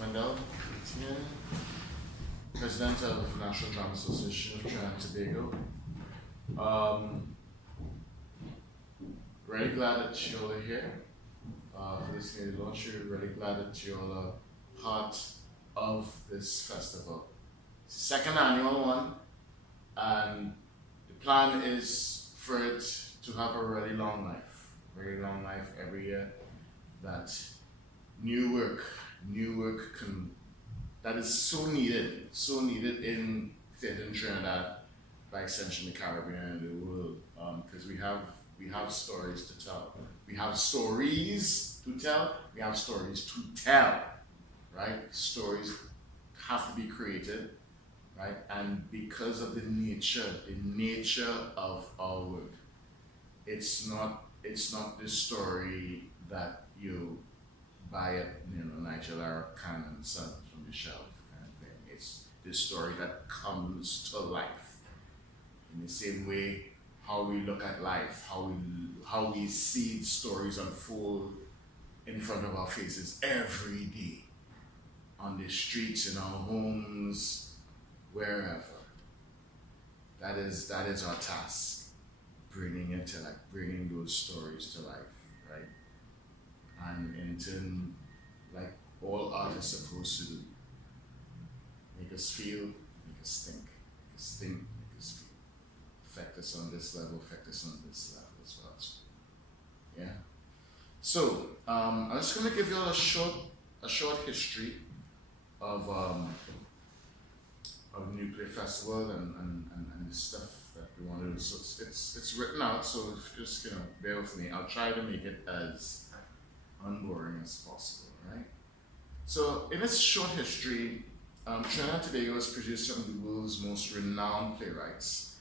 Wendell, President of National Drama Association of Trinidad and Tobago. Really glad that you all are here for this community launch. We're really glad that you all are part of this festival. It's the second annual one, and the plan is for it to have a really long life every year. That new work that is so needed in theatre in Trinidad, by extension the Caribbean and the world, because we have stories to tell. We have stories to tell. We have stories to tell, right? Stories have to be created, right? And because of the nature of our work, it's not the story that you buy at Nigel or Cannon Sun from the shelf kind of thing. It's the story that comes to life. In the same way, how we look at life, how we see stories unfold in front of our faces every day, on the streets, in our homes, wherever. That is our task, bringing those stories to life, right? And in turn, like all art is supposed to do, make us feel, make us think, make us feel, affect us on this level, affect us on this level as well. Yeah. So I'm just going to give you all a short history of New Play Festival and the stuff that we want to do. So it's written out, so just bear with me. I'll try to make it as unboring as possible, right? So in its short history, Trinidad and Tobago has produced some of the world's most renowned playwrights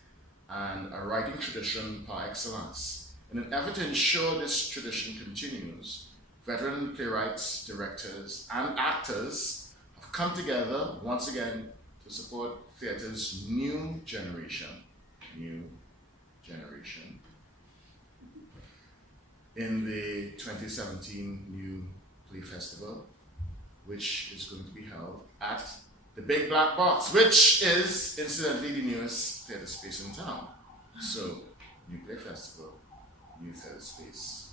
and a writing tradition par excellence. In an effort to ensure this tradition continues, veteran playwrights, directors, and actors have come together once again to support theatre's new generation. In the 2017 New Play Festival, which is going to be held at the Big Black Box, which is incidentally the newest theatre space in town. So, New Play Festival, new theatre space.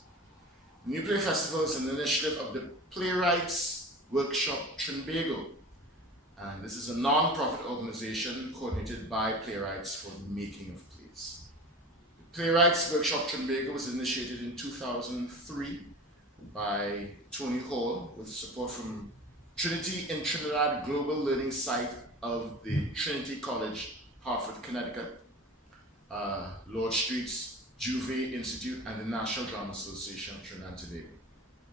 The New Play Festival is an initiative of the Playwrights Workshop Trinbago, and this is a non-profit organization coordinated by playwrights for the making of plays. The Playwrights Workshop Trinbago was initiated in 2003 by Tony Hall with support from Trinity in Trinidad Global Learning Site of the Trinity College, Hartford, Connecticut, Lord Street's Juve Institute, and the National Drama Association of Trinidad and Tobago.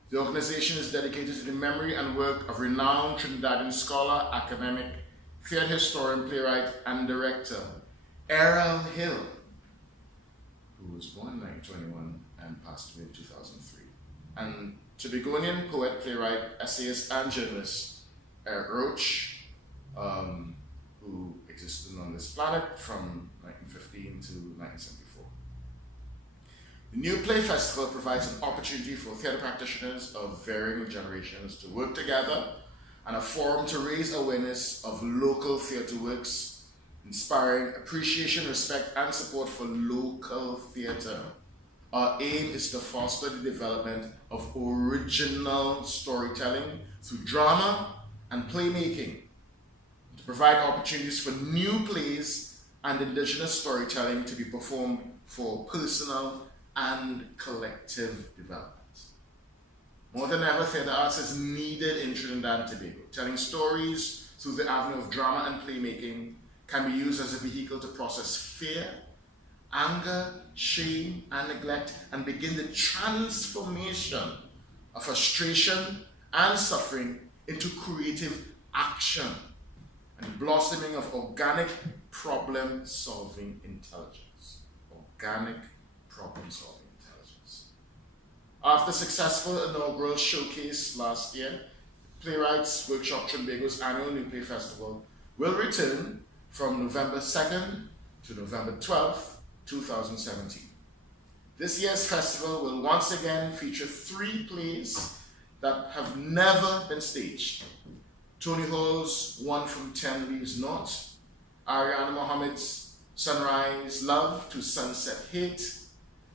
The organization is dedicated to the memory and work of renowned Trinidadian scholar, academic, theatre historian, playwright, and director Errol Hill, who was born in 1921 and passed away in 2003. And Tobagonian poet, playwright, essayist, and journalist Eric Roach, who existed on this planet from 1915 to 1974. The New Play Festival provides an opportunity for theatre practitioners of varying generations to work together and a forum to raise awareness of local theatre works, inspiring appreciation, respect, and support for local theatre. Our aim is to foster the development of original storytelling through drama and playmaking, to provide opportunities for new plays and indigenous storytelling to be performed for personal and collective development. More than ever, theatre arts is needed in Trinidad and Tobago. Telling stories through the avenue of drama and playmaking can be used as a vehicle to process fear, anger, shame, and neglect, and begin the transformation of frustration and suffering into creative action and blossoming of organic problem-solving intelligence. Organic problem-solving intelligence. After successful inaugural showcase last year, Playwrights Workshop Trinbago's annual New Play Festival will return from November 2nd to November 12th, 2017. This year's festival will once again feature 3 plays that have never been staged Tony Hall's One from 10 Leaves Not, Ariana Mohammed's Sunrise Love to Sunset Hate,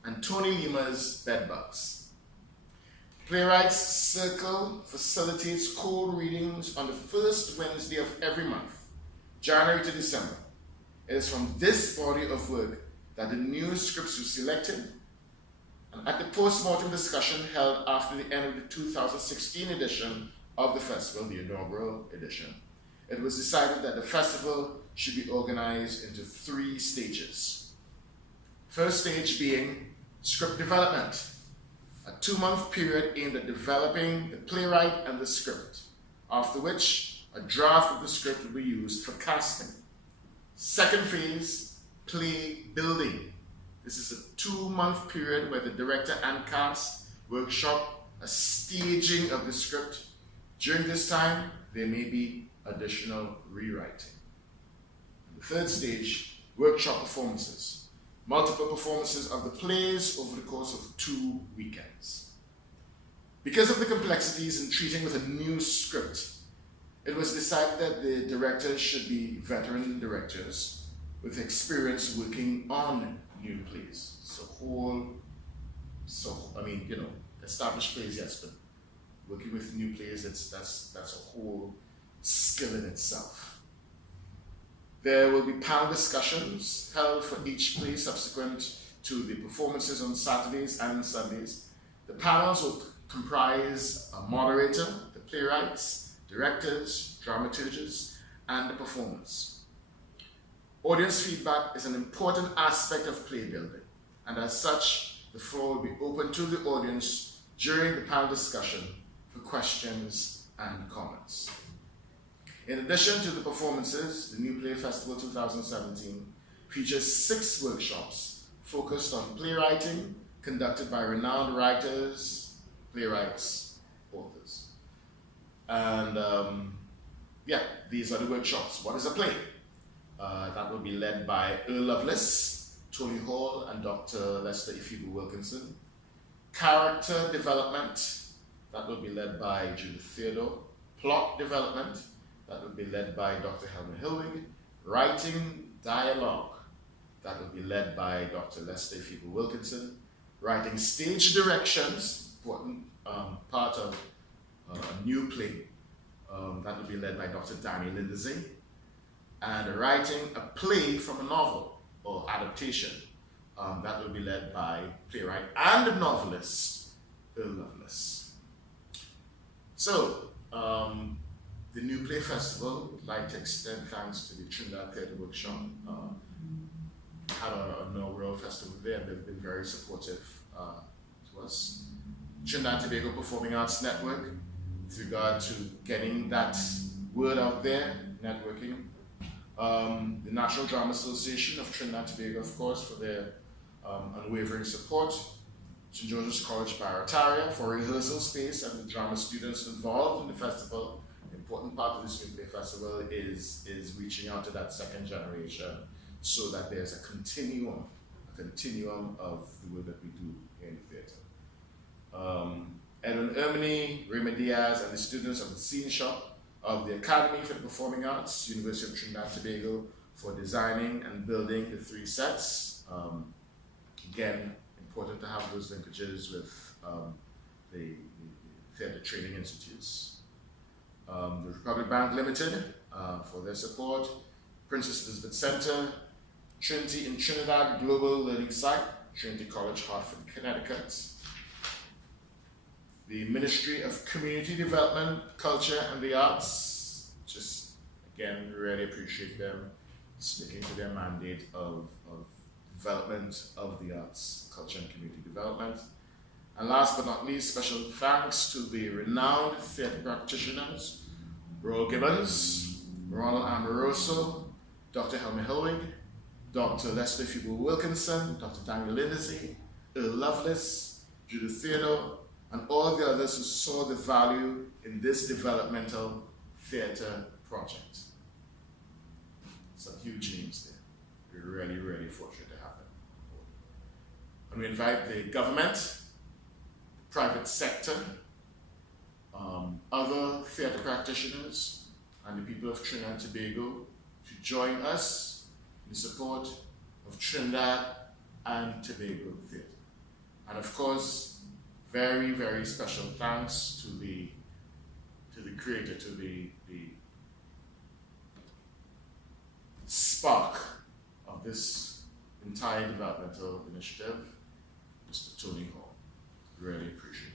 and Tony Lima's Bedbugs. Playwrights Circle facilitates cold readings on the first Wednesday of every month, January to December. It is from this body of work that the new scripts were selected, and at the post-mortem discussion held after the end of the 2016 edition of the festival, the inaugural edition, it was decided that the festival should be organized into 3 stages. First stage being script development, a 2-month period aimed at developing the playwright and the script, after which a draft of the script will be used for casting. Second phase, play building. This is a 2-month period where the director and cast workshop a staging of the script. During this time, there may be additional rewriting. The third stage, workshop performances. Multiple performances of the plays over the course of 2 weekends. Because of the complexities in treating with a new script, it was decided that the directors should be veteran directors with experience working on new plays. Established plays, yes, but working with new plays, that's a whole skill in itself. There will be panel discussions held for each play subsequent to the performances on Saturdays and Sundays. The panels will comprise a moderator, the playwrights, directors, dramaturges, and the performers. Audience feedback is an important aspect of play building, and as such, the floor will be open to the audience during the panel discussion for questions and comments. In addition to the performances, the New Play Festival 2017 features 6 workshops focused on playwriting, conducted by renowned writers, playwrights, authors. And these are the workshops. What is a play? That will be led by Earl Lovelace, Tony Hall, and Dr. Lester Ifibu Wilkinson. Character development, that will be led by Judith Theodore. Plot development, that will be led by Dr. Helmer Hilwig. Writing dialogue, that will be led by Dr. Lester Ifibu Wilkinson. Writing stage directions, important part of a new play, that will be led by Dr. Danny Lindsay. And writing a play from a novel or adaptation, that will be led by playwright and novelist Earl Lovelace. So, the New Play Festival would like to extend thanks to the Trinidad Theatre Workshop. Had an inaugural festival there, and they've been very supportive to us. Trinidad Tobago Performing Arts Network, with regard to getting that word out there, networking. The National Drama Association of Trinidad Tobago, of course, for their unwavering support. St. Joseph's College Barataria for rehearsal space and the drama students involved in the festival. An important part of this New Play Festival is reaching out to that second generation so that there's a continuum of the work that we do in the theatre. Edwin Ermini, Raymond Diaz, and the students of the Scene Shop of the Academy for the Performing Arts, University of Trinidad and Tobago, for designing and building the 3 sets. Again, important to have those linkages with the Theatre Training Institutes. The Republic Bank Limited for their support, Princess Elizabeth Center, Trinity in Trinidad Global Learning Site, Trinity College, Hartford, Connecticut. The Ministry of Community Development, Culture and the Arts, just again, really appreciate them sticking to their mandate of development of the arts, culture and community development. And last but not least, special thanks to the renowned theatre practitioners, Roel Gibbons, Ronald Amoroso, Dr. Helmer Hilwig, Dr. Lester Ifibu Wilkinson, Dr. Daniel Lindsay, Earl Lovelace, Judith Theodore, and all the others who saw the value in this developmental theatre project. Some huge names there. We're really, really fortunate to have them. And we invite the government, private sector, other theatre practitioners, and the people of Trinidad and Tobago to join us in support of Trinidad and Tobago Theatre. And of course, very, very special thanks to the creator, to the spark of this entire developmental initiative, Mr. Tony Hall. Really appreciate it.